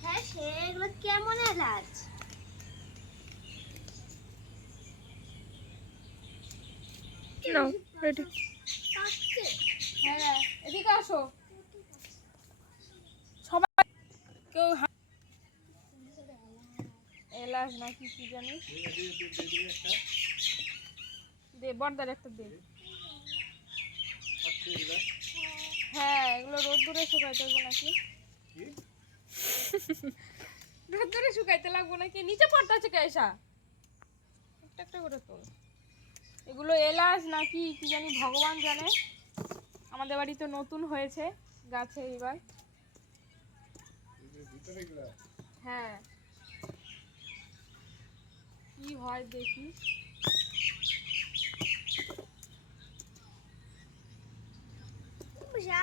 হ্যাঁ সেগুলো কেমন এলাচ? নাও রেডি। হ্যাঁ এদিকে আসো সবাই। কেউ এলাচ নাকি কি জানিস, দে বড়দার একটা দে। হ্যাঁ এগুলো রোদ্দুরে শুকাইতে হবে নাকি? রোদ্দুরে শুকাইতে লাগবো নাকি? নিচে পড়তে আছে কেসা, একটা একটা করে তোল। এগুলো এলাচ নাকি কি জানি ভগবান জানে। আমাদের বাড়িতে নতুন হয়েছে গাছে এবার। হ্যাঁ কি হয় দেখি।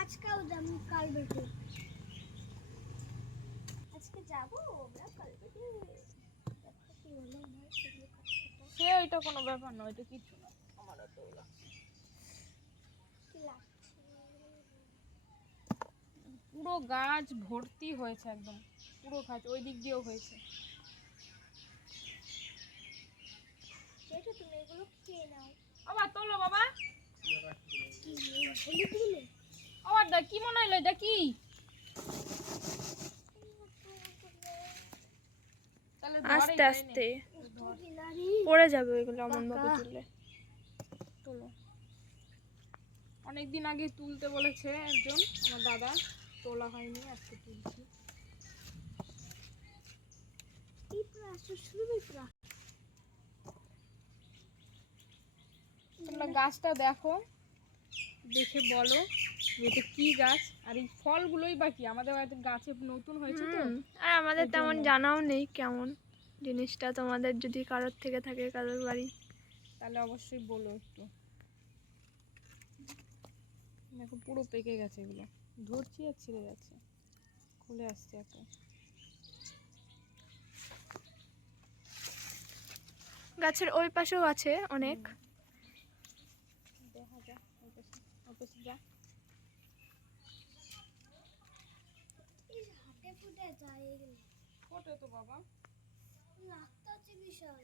আজকাল আমি কাল বেটে আজকে যাবো আমরা কাল বেটে। সে ওইটা কোনো ব্যাপার না, ওইটা কিছু না আমার তো ওগুলো। পুরো গাছ ভর্তি হয়েছে একদম, পুরো গাছ ওই দিক দিয়েও হয়েছে। তুমি এগুলো খেয়ে নাও। আবার তোলো বাবা। কি হলুদ দিলে? আবার দা কি মনে হলো এটা কি? তাহলে আস্তে আস্তে পড়ে যাবে ওইগুলো এমন ভাবে তুললে। তোলো। অনেকদিন আগে তুলতে বলেছে একজন আমার দাদা, তোলা হয়নি, আজকে তুলছি। তোমরা গাছটা দেখো, দেখে বলো এটা কি গাছ। আর এই ফলগুলোই বাকি আমাদের বাড়িতে গাছে নতুন হয়েছে তো। আর আমাদের তেমন জানাও নেই কেমন জিনিসটা, তোমাদের যদি কারোর থেকে থাকে কারোর বাড়ি তাহলে অবশ্যই বলো একটু। দেখো পুরো পেকে গেছে, এগুলো ধরছি আর ছিঁড়ে যাচ্ছে, খুলে আসছে একটা। গাছের ওই পাশেও আছে অনেক। দেখা যা ওই পাশে, ওই পাশে যা। হাতে ফুটে যায় এগুলো। ফটো তো বাবা লাগতে হচ্ছে বিশাল।